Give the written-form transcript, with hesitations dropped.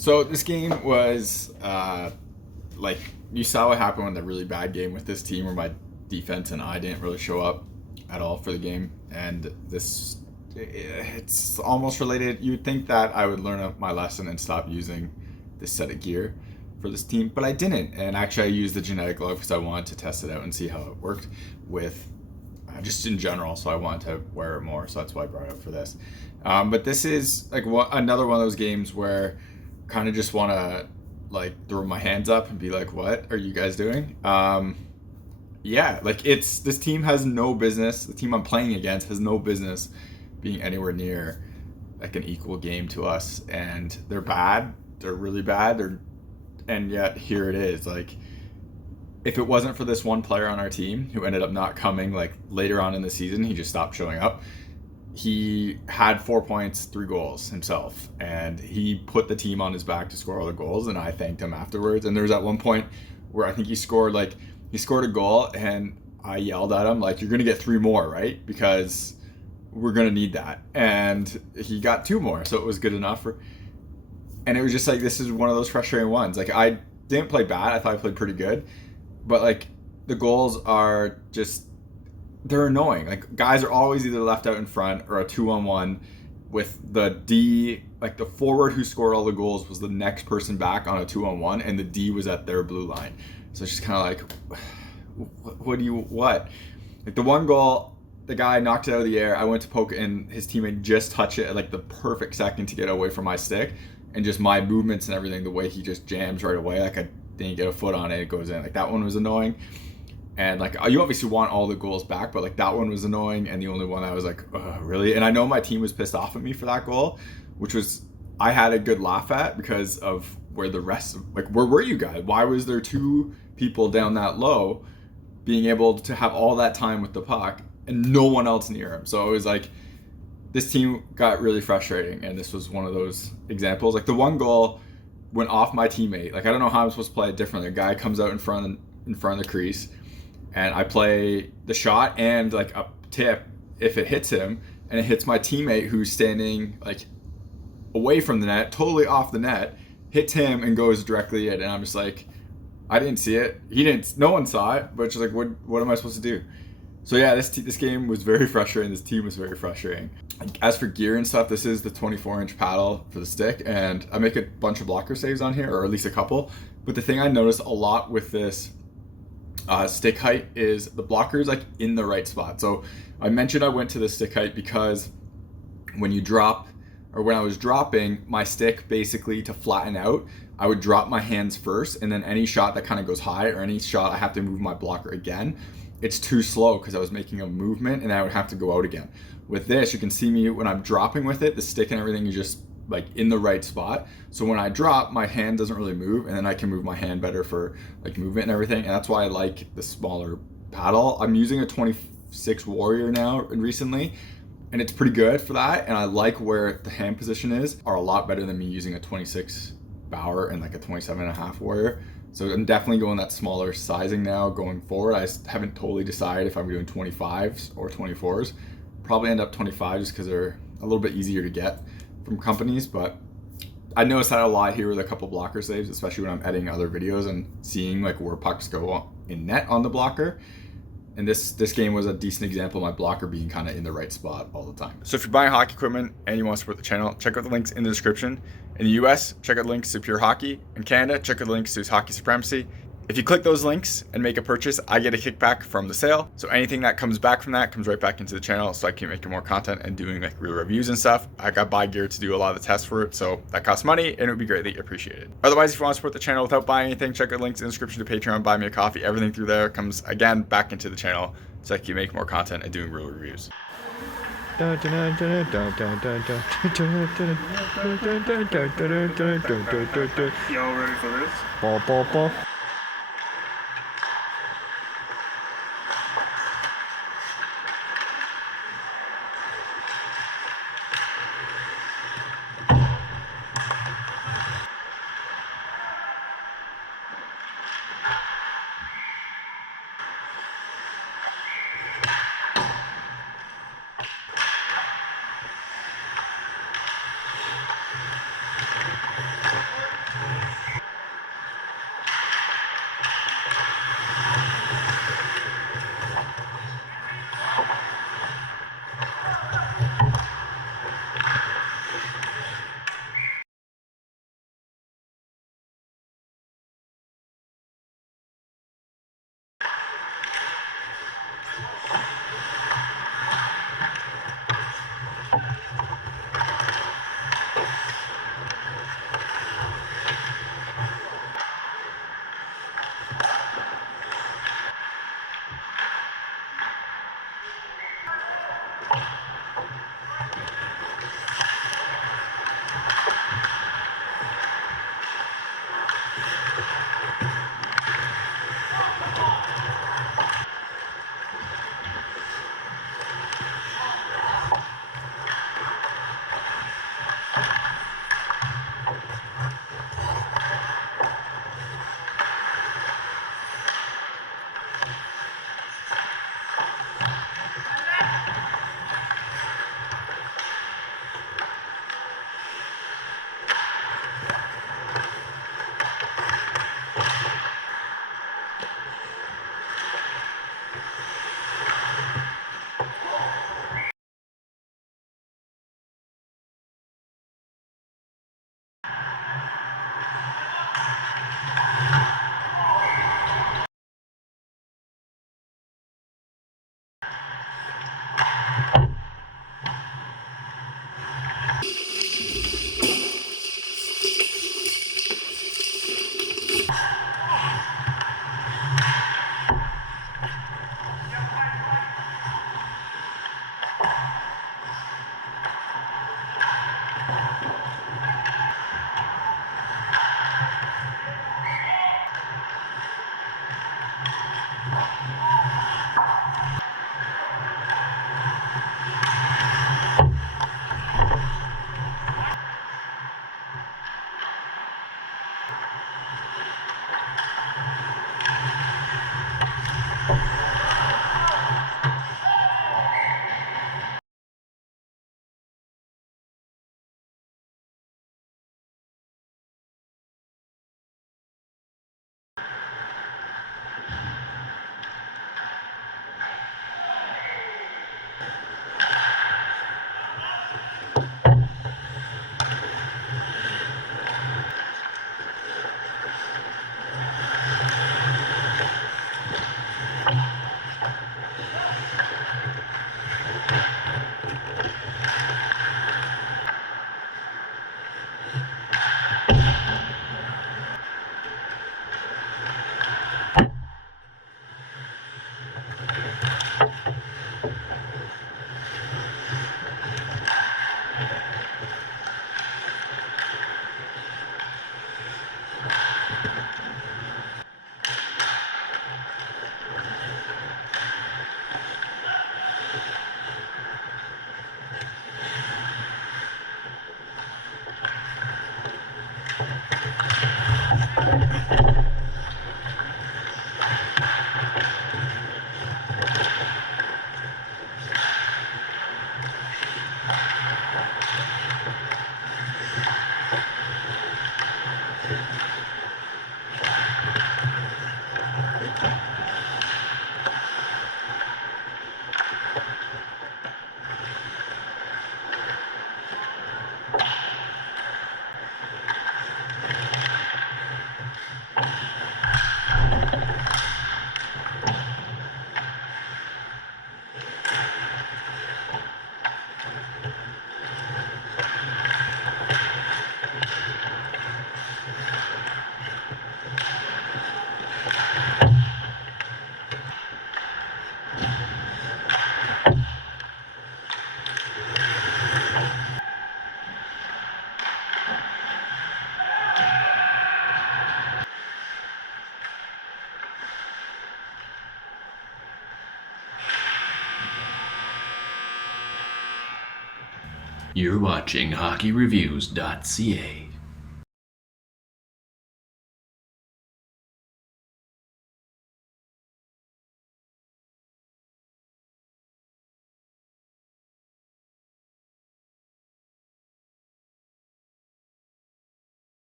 So this game was like you saw what happened in the really bad game with this team where my defense and I didn't really show up at all for the game, and it's almost related. You'd think that I would learn my lesson and stop using this set of gear for this team, but I didn't. And actually, I used the GNetik glove because I wanted to test it out and see how it worked with just in general. So I wanted to wear it more. So that's why I brought it up for this. But this is like another one of those games where kind of just want to like throw my hands up and be like, what are you guys doing? Yeah, like this team has no business. The team I'm playing against has no business being anywhere near like an equal game to us, and they're bad. They're really bad. And yet here it is. Like, if it wasn't for this one player on our team who ended up not coming, like later on in the season, he just stopped showing up. He had 4 points, 3 goals himself, and he put the team on his back to score all the goals. And I thanked him afterwards. And there was at one point where I think he scored a goal, and I yelled at him like, "You're gonna get 3 more, right? Because we're gonna need that." And he got 2 more, so it was good enough and it was just like, this is one of those frustrating ones. Like, I didn't play bad. I thought I played pretty good, but like the goals are just, they're annoying. Like, guys are always either left out in front or a 2-on-1 with the D. Like, the forward who scored all the goals was the next person back on a 2-on-1, and the D was at their blue line. So it's just kind of like, what? Like, the one goal, the guy knocked it out of the air. I went to poke it, and his teammate just touched it at like the perfect second to get away from my stick. And just my movements and everything, the way he just jams right away, like I didn't get a foot on it, it goes in. Like, that one was annoying. And like, you obviously want all the goals back, but like that one was annoying, and the only one I was like, really? And I know my team was pissed off at me for that goal, which was, I had a good laugh at because of where the rest of, like, where were you guys? Why was there 2 people down that low being able to have all that time with the puck and no one else near him? So it was like, this team got really frustrating, and this was one of those examples. Like, the one goal went off my teammate. Like, I don't know how I'm supposed to play it differently. A guy comes out in front of the crease, and I play the shot and like a tip if it hits him, and it hits my teammate who's standing like away from the net, totally off the net, hits him and goes directly in. And I'm just like, I didn't see it. He didn't. No one saw it. But it's just like, what am I supposed to do? So yeah, this game was very frustrating. This team was very frustrating. As for gear and stuff, this is the 24-inch paddle for the stick, and I make a bunch of blocker saves on here, or at least a couple. But the thing I noticed a lot with this stick height is the blocker is like in the right spot. So I mentioned I went to the stick height because when you drop, or when I was dropping my stick, basically to flatten out, I would drop my hands first, and then any shot that kind of goes high, or any shot I have to move my blocker again, it's too slow because I was making a movement and I would have to go out again. With this, you can see me when I'm dropping with it, the stick and everything is just like in the right spot. So when I drop, my hand doesn't really move, and then I can move my hand better for like movement and everything. And that's why I like the smaller paddle. I'm using a 26 Warrior now recently, and it's pretty good for that. And I like where the hand position are a lot better than me using a 26 Bauer and like a 27.5 Warrior. So I'm definitely going that smaller sizing now going forward. I haven't totally decided if I'm doing 25s or 24s. Probably end up 25 just because they're a little bit easier to get from companies. But I noticed that a lot here with a couple blocker saves, especially when I'm editing other videos and seeing like where pucks go in net on the blocker. And this game was a decent example of my blocker being kind of in the right spot all the time. So if you're buying hockey equipment and you want to support the channel, check out the links in the description. In the US, check out links to Pure Hockey. In Canada, check out the links to Hockey Supremacy. If you click those links and make a purchase, I get a kickback from the sale. So anything that comes back from that comes right back into the channel, so I keep making more content and doing like real reviews and stuff. I got buy gear to do a lot of the tests for it, so that costs money, and it would be greatly appreciated. Otherwise, if you want to support the channel without buying anything, check out the links in the description to Patreon, buy me a coffee. Everything through there comes again back into the channel, so I keep making more content and doing real reviews. Y'all ready for this? You're watching HockeyReviews.ca.